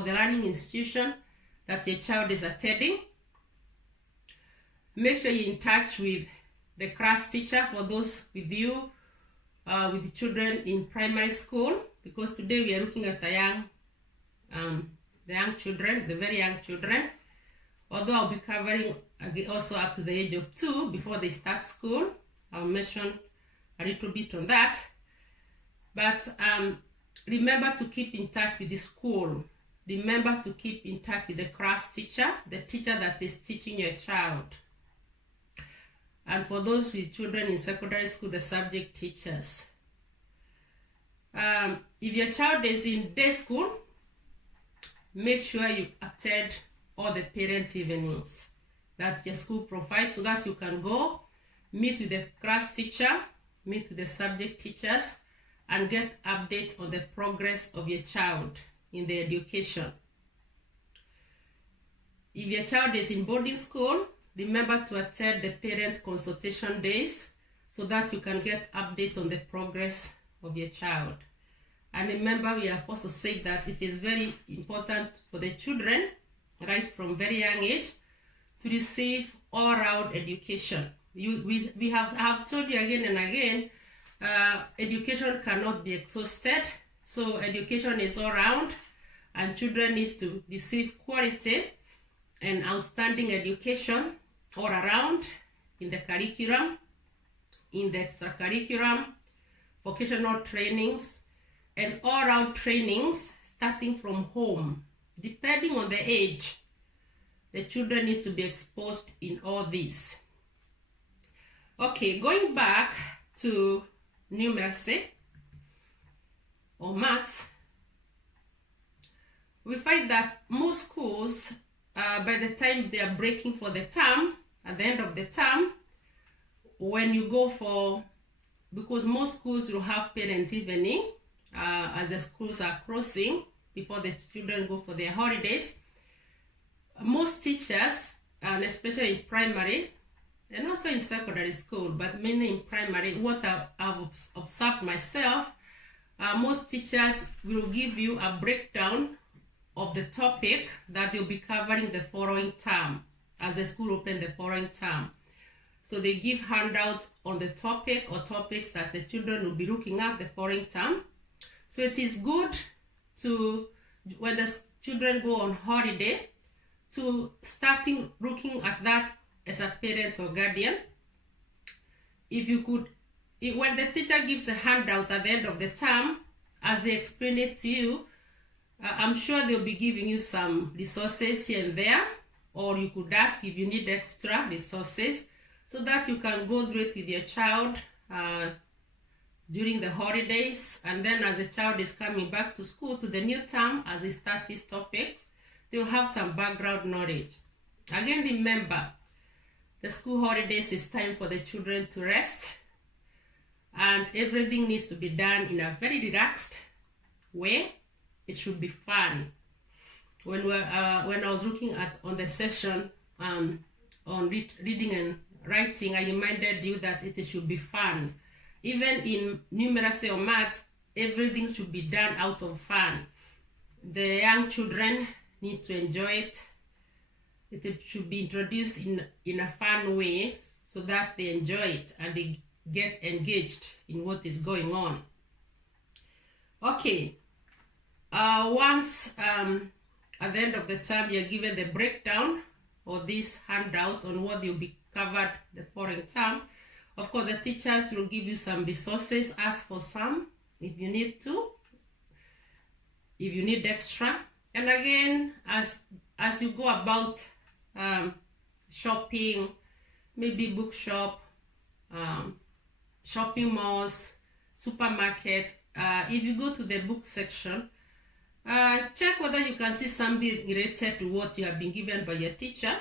or the learning institution that your child is attending. Make sure you're in touch with the class teacher for those with you, with children in primary school, because today we are looking at the young children, the very young children. Although I'll be covering also up to the age of 2 before they start school. I'll mention a little bit on that. But remember to keep in touch with the school. Remember to keep in touch with the class teacher, the teacher that is teaching your child. And for those with children in secondary school, the subject teachers. If your child is in day school, make sure you attend all the parent evenings that your school provides, so that you can go meet with the class teacher, meet with the subject teachers, and get updates on the progress of your child in the education. If your child is in boarding school, remember to attend the parent consultation days so that you can get update on the progress of your child. And remember, we have also said that it is very important for the children, right from very young age, to receive all-round education. We have told you again and again, education cannot be exhausted. So education is all round, and children need to receive quality and outstanding education all around, in the curriculum, in the extracurriculum, vocational trainings, and all-round trainings starting from home. Depending on the age, the children need to be exposed in all this. Okay, going back to numeracy or maths, we find that most schools, by the time they are breaking for the term, at the end of the term, when you go for, because most schools will have parent evening as the schools are closing before the children go for their holidays. Most teachers, and especially in primary and also in secondary school, but mainly in primary, what I've observed myself, most teachers will give you a breakdown of the topic that you'll be covering the following term as the school opens the following term. So they give handouts on the topic or topics that the children will be looking at the following term. So it is good to, when the children go on holiday, to starting looking at that as a parent or guardian. If you could, when the teacher gives a handout at the end of the term, as they explain it to you, I'm sure they'll be giving you some resources here and there, or you could ask if you need extra resources so that you can go through it with your child during the holidays. And then as the child is coming back to school to the new term, as they start these topics, they'll have some background knowledge. Again, remember, the school holidays is time for the children to rest, and everything needs to be done in a very relaxed way. It should be fun. When I was looking at on the session on reading and writing, I reminded you that it should be fun. Even in numeracy or maths, everything should be done out of fun. The young children need to enjoy it. It should be introduced in a fun way so that they enjoy it and they get engaged in what is going on. Okay. Once at the end of the term you're given the breakdown or these handouts on what will be covered the following term, of course the teachers will give you some resources. Ask for some if you need to, if you need extra. And again, as you go about shopping, maybe bookshop, shopping malls, supermarkets, if you go to the book section, check whether you can see something related to what you have been given by your teacher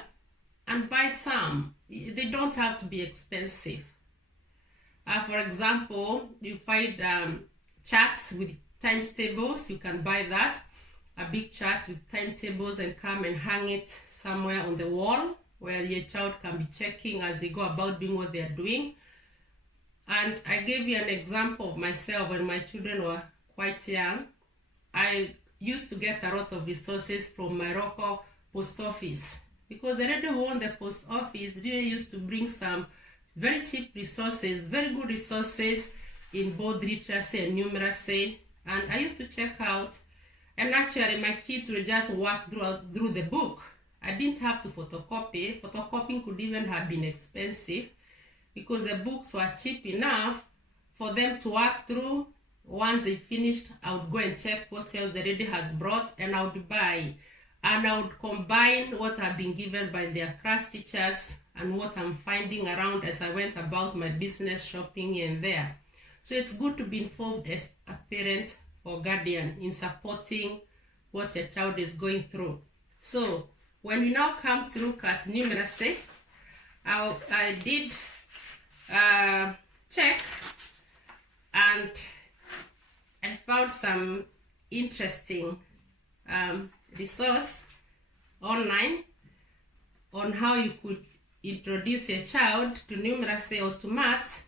and buy some. They don't have to be expensive. For example, you find charts with times tables, you can buy that. A big chart with timetables, and come and hang it somewhere on the wall where your child can be checking as they go about doing what they are doing. And I gave you an example of myself when my children were quite young. I used to get a lot of resources from my local post office, because the lady who owned the post office really used to bring some very cheap resources, very good resources in both literacy and numeracy, and I used to check out, and actually my kids would just work through the book. I didn't have to photocopy. Photocopying could even have been expensive, because the books were cheap enough for them to work through. Once they finished, I would go and check what else the lady has brought, and I would buy. And I would combine what I've been given by their class teachers and what I'm finding around as I went about my business shopping here and there. So it's good to be informed as a parent or guardian in supporting what a child is going through. So when we now come to look at numeracy, I did check, and I found some interesting resource online on how you could introduce your child to numeracy or to maths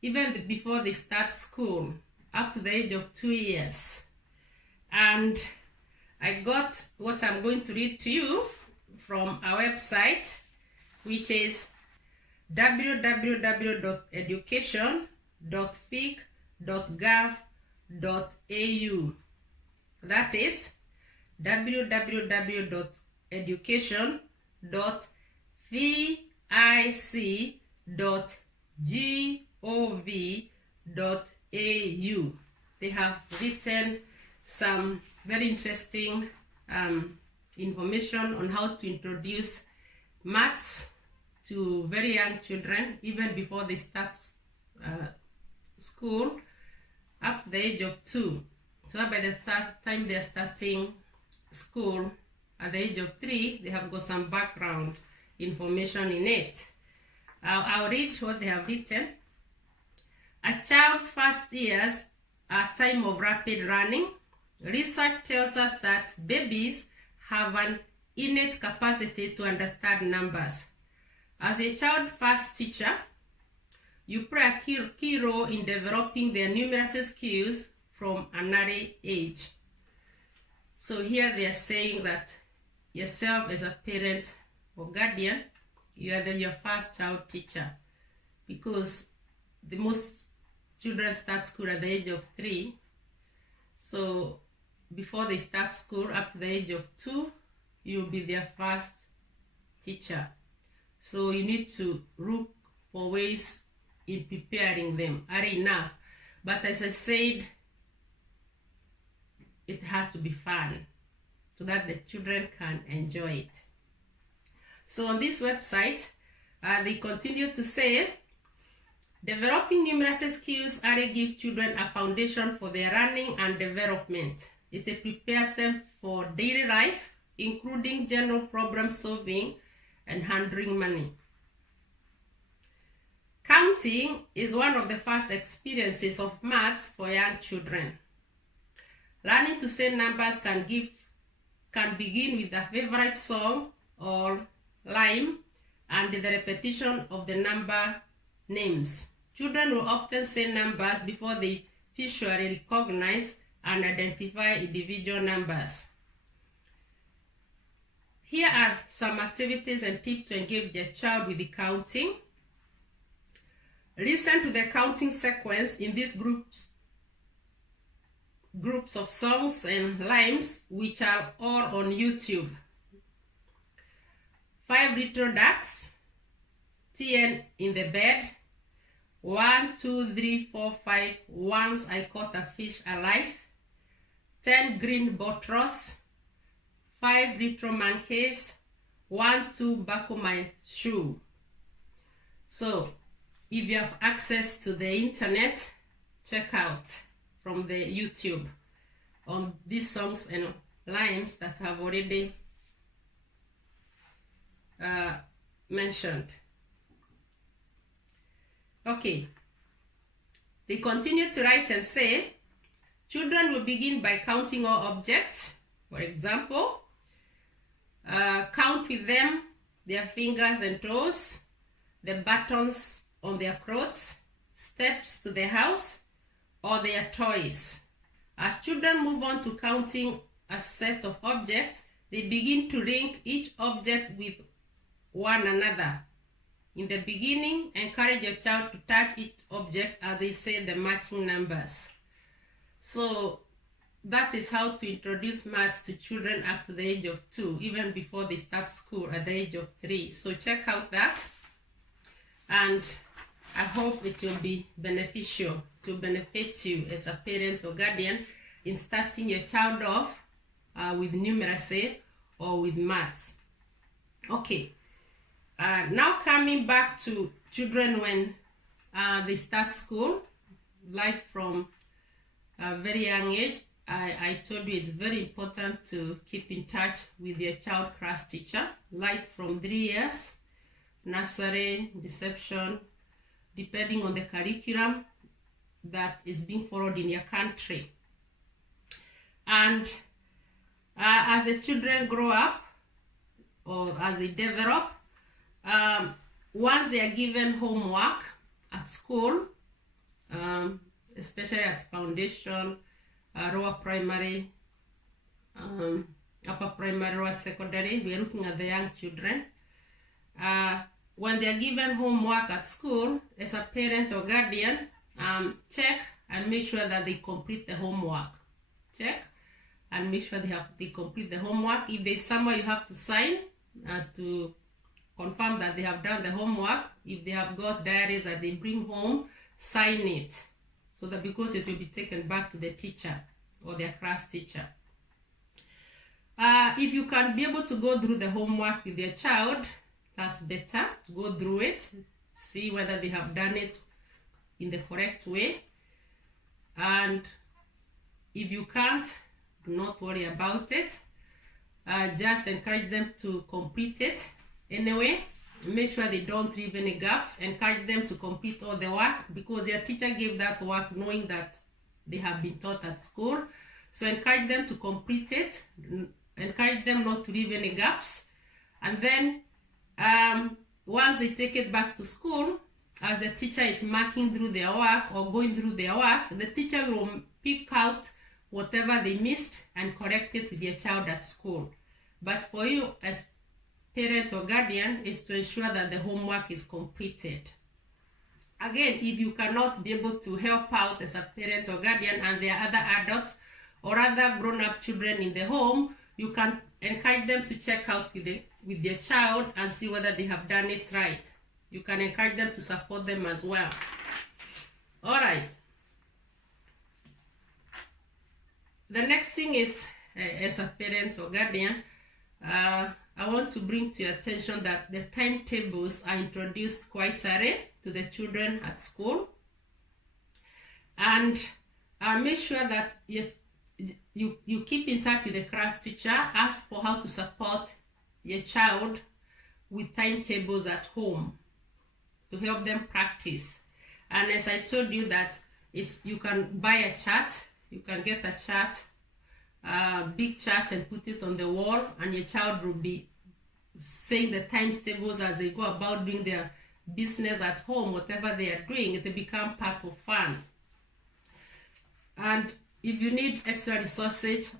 even before they start school, up to the age of 2 years. And I got what I'm going to read to you from our website, which is www.education.fic.gov.au. That is www.education.fic.gov.au. They have written some very interesting information on how to introduce maths to very young children, even before they start school, up to the age of 2. So by the time they're starting school at the age of 3, they have got some background information in it. I'll read what they have written. A child's first years are a time of rapid learning. Research tells us that babies have an innate capacity to understand numbers. As a child first teacher, you play a key role in developing their numeracy skills from an early age. So here they are saying that yourself as a parent or guardian, you are your first child teacher, because the most children start school at the age of 3. So before they start school, up to the age of 2, you'll be their first teacher. So you need to look for ways in preparing them early enough. But as I said, it has to be fun so that the children can enjoy it. So on this website, they continue to say, developing numeracy skills early gives children a foundation for their learning and development. It prepares them for daily life, including general problem solving and handling money. Counting is one of the first experiences of maths for young children. Learning to say numbers can begin with a favorite song or rhyme and the repetition of the number names. Children will often say numbers before they visually recognize and identify individual numbers. Here are some activities and tips to engage your child with the counting. Listen to the counting sequence in these groups of songs and rhymes, which are all on YouTube. 5 little ducks, 10 in the bed, 1, 2, 3, 4, 5, once I caught a fish alive, 10 green bottles, 5 little monkeys, 1, 2, buckle my shoe. So if you have access to the internet, check out from the YouTube on these songs and rhymes that I've already mentioned. Okay, they continue to write and say, children will begin by counting all objects. For example, count with them their fingers and toes, the buttons on their clothes, steps to the house, or their toys. As children move on to counting a set of objects, they begin to link each object with one another. In the beginning, encourage your child to touch each object as they say the matching numbers. So that is how to introduce maths to children up to the age of 2, even before they start school at the age of 3. So check out that, and I hope it will be beneficial to benefit you as a parent or guardian in starting your child off with numeracy or with maths. Okay, now coming back to children when they start school, like from a very young age. I told you it's very important to keep in touch with your child class teacher, like from 3 years, nursery, reception, depending on the curriculum that is being followed in your country. And as the children grow up, or as they develop, once they are given homework at school, especially at foundation, lower primary, upper primary, lower secondary, we are looking at the young children. When they are given homework at school, as a parent or guardian, check and make sure that they complete the homework. Check and make sure they complete the homework. If there's somewhere you have to sign to confirm that they have done the homework, if they have got diaries that they bring home, sign it, so that because it will be taken back to the teacher or their class teacher. If you can be able to go through the homework with your child, that's better. Go through it, see whether they have done it in the correct way. And if you can't, do not worry about it. Just encourage them to complete it anyway. Make sure they don't leave any gaps. Encourage them to complete all the work, because their teacher gave that work knowing that they have been taught at school. So encourage them to complete it. Encourage them not to leave any gaps. And then once they take it back to school, as the teacher is marking through their work or going through their work, the teacher will pick out whatever they missed and correct it with your child at school. But for you as parent or guardian is to ensure that the homework is completed. Again, if you cannot be able to help out as a parent or guardian and there are other adults or other grown-up children in the home, you can encourage them to check out with their child and see whether they have done it right. You can encourage them to support them as well. All right. The next thing is, as a parent or guardian, I want to bring to your attention that the timetables are introduced quite early to the children at school. And make sure that you keep in touch with the class teacher. Ask for how to support your child with timetables at home to help them practice. And as I told you that you can buy a chart. You can get a chart, big chart, and put it on the wall, and your child will be saying the timetables as they go about doing their business at home, whatever they are doing. It will become part of fun. And if you need extra resources,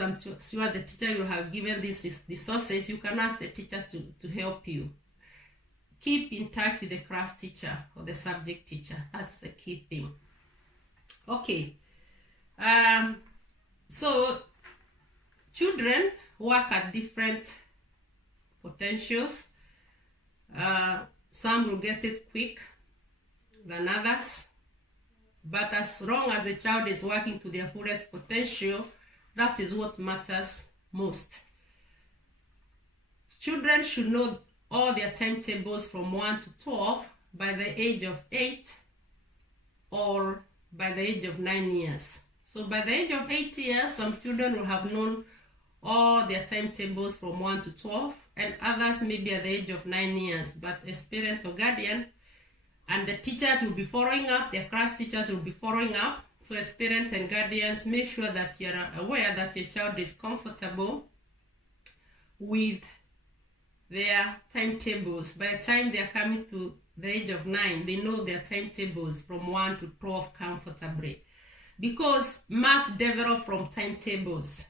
I'm sure the teacher will have given these resources. You can ask the teacher to help you. Keep in touch with the class teacher or the subject teacher. That's the key thing. Okay. So children work at different potentials. Some will get it quick than others, but as long as the child is working to their fullest potential, that is what matters most. Children should know all their timetables from 1 to 12 by the age of 8 or by the age of 9 years. So by the age of 8 years, some children will have known all their timetables from 1 to 12, and others maybe at the age of 9 years. But as parent or guardian, and the teachers will be following up, their class teachers will be following up. So as parents and guardians, make sure that you are aware that your child is comfortable with their timetables. By the time they are coming to the age of 9, they know their timetables from 1 to 12 comfortably. because maths develop from timetables.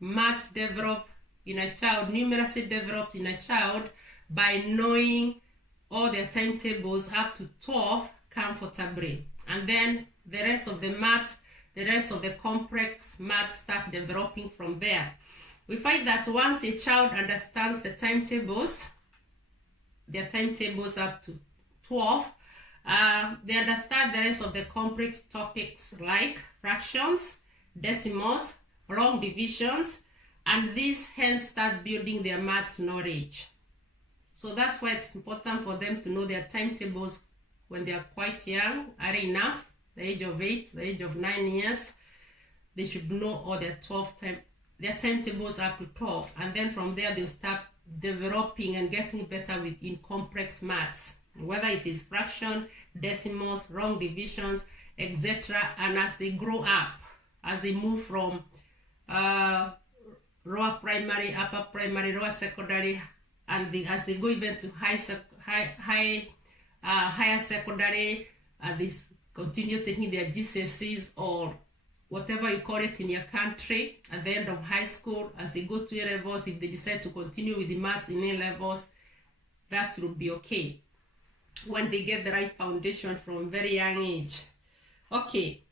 Maths develop in a child, numeracy developed in a child by knowing all their timetables up to 12 comfortably. And then the rest of the maths, the rest of the complex maths start developing from there. We find that once a child understands the timetables, their timetables up to 12, they understand the rest of the complex topics like fractions, decimals, long divisions, and these hence start building their maths knowledge. So that's why it's important for them to know their timetables when they are quite young, early enough, the age of 8, the age of 9 years. They should know all their their timetables up to 12, and then from there they'll start developing and getting better in complex maths, whether it is fraction, decimals, long divisions, etc. And as they grow up, as they move from lower primary, upper primary, lower secondary, and as they go even to higher secondary, they continue taking their GCSEs or whatever you call it in your country. At the end of high school, as they go to A levels, if they decide to continue with the maths in A levels, that will be okay when they get the right foundation from very young age. Okay,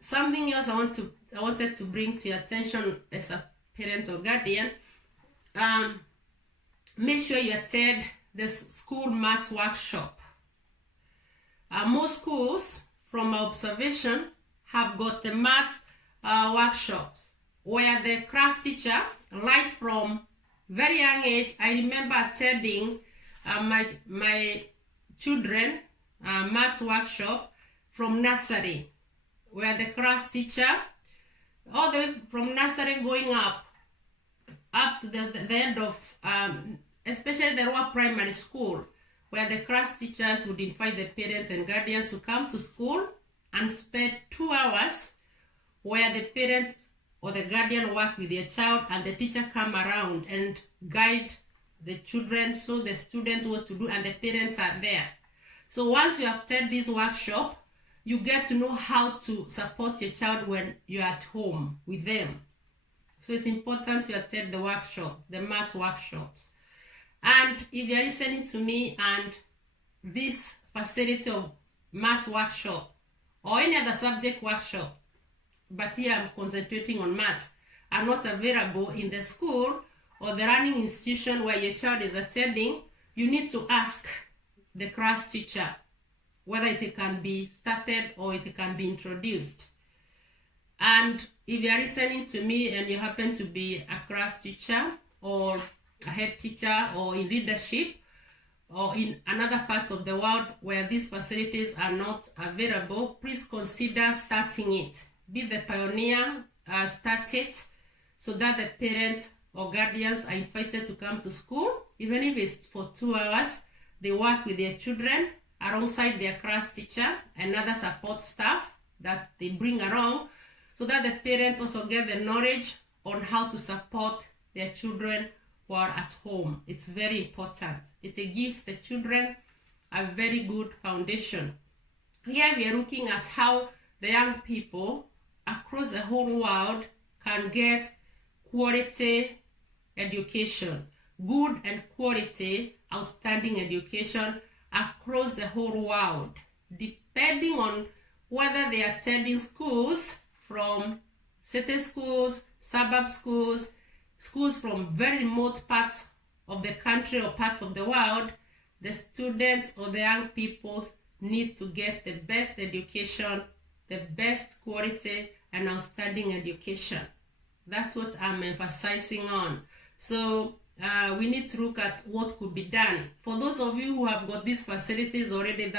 something else I wanted to bring to your attention as a parent or guardian. Make sure you attend the school maths workshop. Most schools, from my observation, have got the maths workshops where the class teacher, right from very young age, I remember attending my children maths workshop from nursery, where the class teacher, all the way from nursery going up to the end of, especially the lower primary school, where the class teachers would invite the parents and guardians to come to school and spend 2 hours where the parents or the guardian work with their child and the teacher come around and guide the children, so the students what to do, and the parents are there. So once you attend this workshop, you get to know how to support your child when you're at home with them. So it's important to attend the workshop, the maths workshops. And if you're listening to me and this facility of maths workshop or any other subject workshop, but here I'm concentrating on maths, are not available in the school or the learning institution where your child is attending, you need to ask the class teacher whether it can be started or it can be introduced. And if you are listening to me and you happen to be a class teacher or a head teacher or in leadership or in another part of the world where these facilities are not available, please consider starting it. Be the pioneer, start it, so that the parents or guardians are invited to come to school. Even if it's for 2 hours, they work with their children alongside their class teacher and other support staff that they bring along, so that the parents also get the knowledge on how to support their children who are at home. It's very important. It gives the children a very good foundation. Here we are looking at how the young people across the whole world can get quality education, good and quality, outstanding education across the whole world, depending on whether they are attending schools from city schools, suburb schools, schools from very remote parts of the country or parts of the world. The students or the young people need to get the best education, the best quality and outstanding education. That's what I'm emphasizing on. So we need to look at what could be done. For those of you who have got these facilities already,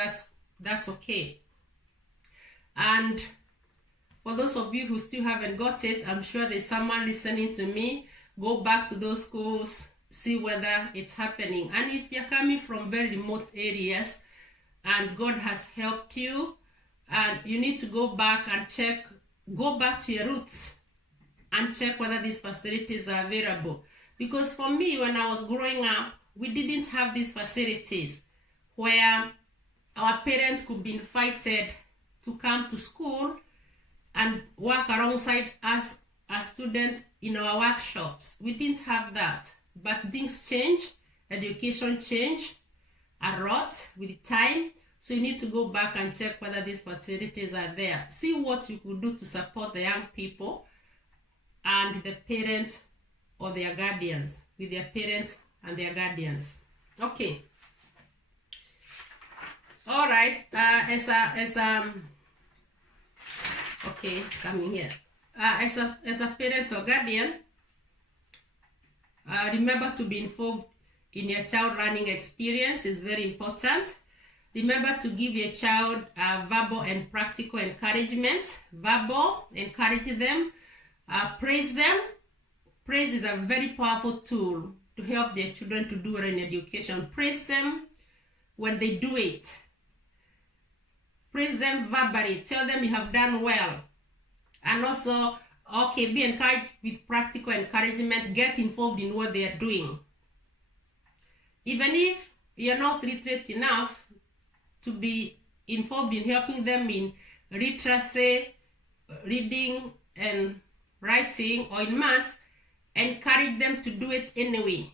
that's okay. And for those of you who still haven't got it, I'm sure there's someone listening to me. Go back to those schools, see whether it's happening. And if you're coming from very remote areas and God has helped you, and you need to go back and check, go back to your roots and check whether these facilities are available. Because for me, when I was growing up, we didn't have these facilities where our parents could be invited to come to school and work alongside us as students in our workshops. We didn't have that, but things change, education change a lot with time, so you need to go back and check whether these facilities are there. See what you could do to support the young people and the parents or their guardians, with their parents and their guardians. Okay. All right. Okay, coming here. As a parent or guardian, remember to be involved in your child learning experience is very important. Remember to give your child verbal and practical encouragement. Verbal, encourage them. Praise them. Praise is a very powerful tool to help their children to do well in education. Praise them when they do it. Praise them verbally. Tell them you have done well. And also, okay, be encouraged with practical encouragement. Get involved in what they are doing. Even if you're not literate enough to be involved in helping them in literacy, reading and writing, or in maths, encourage them to do it anyway.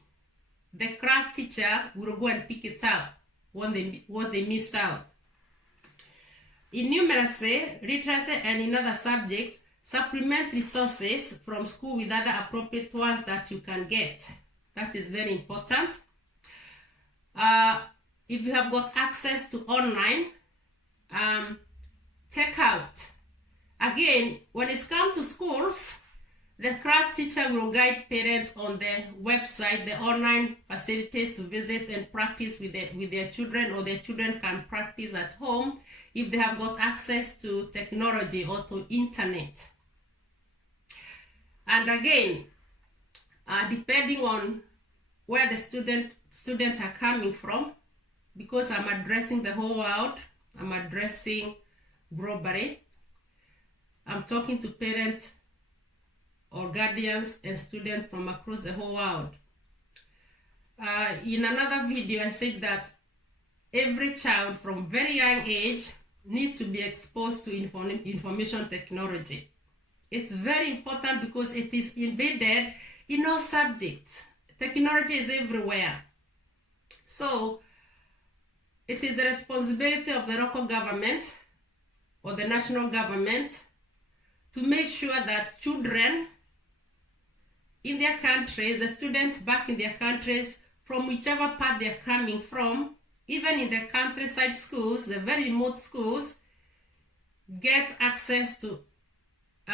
The class teacher will go and pick it up what they missed out. In numeracy, literacy, and in other subjects, supplement resources from school with other appropriate ones that you can get. That is very important. If you have got access to online, check out. Again, when it comes to schools, the class teacher will guide parents on the website, the online facilities to visit and practice with their children, or their children can practice at home if they have got access to technology or to internet. And again, depending on where the students are coming from, because I'm addressing the whole world, I'm addressing globally, I'm talking to parents or guardians and students from across the whole world. In another video, I said that every child from very young age needs to be exposed to information technology. It's very important because it is embedded in all subjects. Technology is everywhere. So it is the responsibility of the local government or the national government to make sure that children in their countries, the students back in their countries, from whichever part they're coming from, even in the countryside schools, the very remote schools, get access to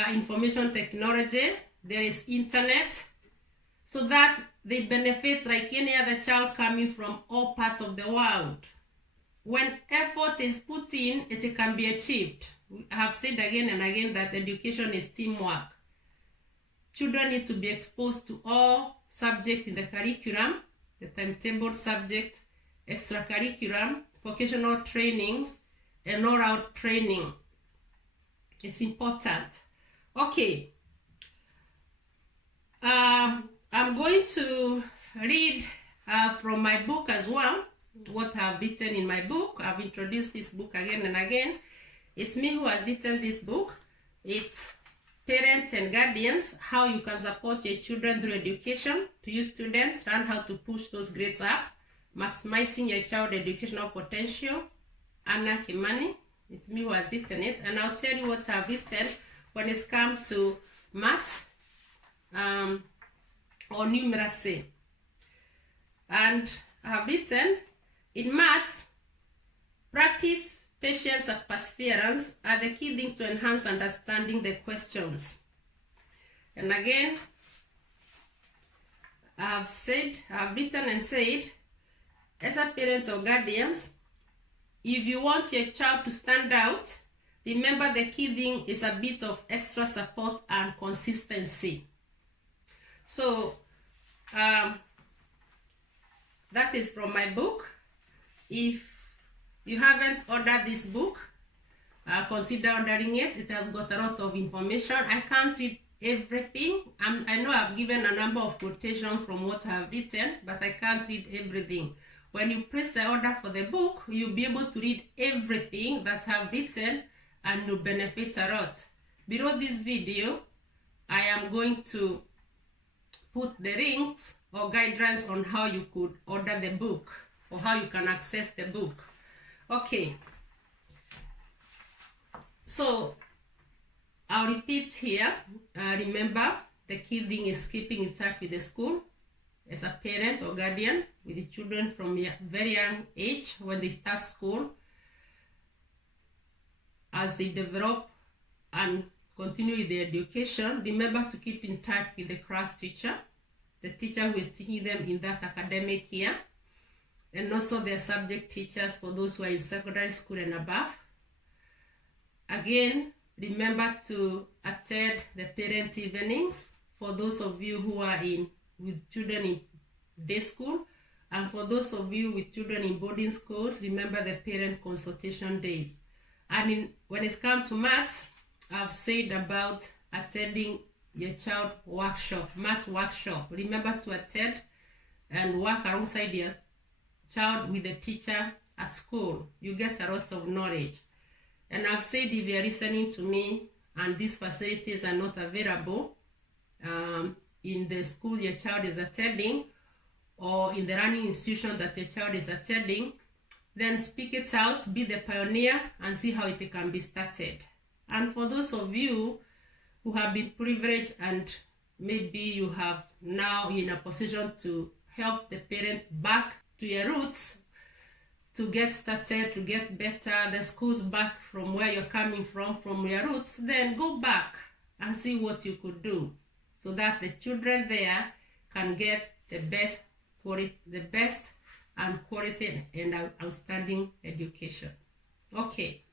information technology. There is internet, so that they benefit like any other child coming from all parts of the world. When effort is put in, it can be achieved. I have said again and again that education is teamwork. Children need to be exposed to all subjects in the curriculum, the timetable subject, extracurriculum, vocational trainings, and all-out training. It's important. Okay. I'm going to read from my book as well, what I've written in my book. I've introduced this book again and again. It's me who has written this book. It's Parents and Guardians, How You Can Support Your Children Through Education. To you students, learn how to push those grades up, maximizing your child educational potential. Anna Kimani, it's me who has written it, and I'll tell you what I've written when it's come to maths or numeracy. And I have written, in maths, practice, patience, and perseverance are the key things to enhance understanding the questions. And again, I've written and said, as a parents or guardians, if you want your child to stand out, remember the key thing is a bit of extra support and consistency. So, that is from my book. If you haven't ordered this book, consider ordering it. It has got a lot of information. I can't read everything. I know I've given a number of quotations from what I've written, but I can't read everything. When you place the order for the book, you'll be able to read everything that I've written and you'll benefit a lot. Below this video, I am going to put the links or guidelines on how you could order the book or how you can access the book. Okay, so I'll repeat here. Remember, the key thing is keeping in touch with the school as a parent or guardian with the children from a very young age when they start school, as they develop and continue with their education. Remember to keep in touch with the class teacher, the teacher who is teaching them in that academic year, and also their subject teachers for those who are in secondary school and above. Again, remember to attend the parent evenings for those of you who are with children in day school, and for those of you with children in boarding schools, remember the parent consultation days. And when it comes to maths, I've said about attending your child workshop, maths workshop. Remember to attend and work alongside your child with the teacher at school. You get a lot of knowledge. And I've said, if you're listening to me and these facilities are not available in the school your child is attending or in the learning institution that your child is attending, then speak it out, be the pioneer, and see how it can be started. And for those of you who have been privileged and maybe you have now in a position to help the parent back to your roots, to get started, to get better, the schools back from where you're coming from your roots, then go back and see what you could do so that the children there can get the best and quality and outstanding education. Okay.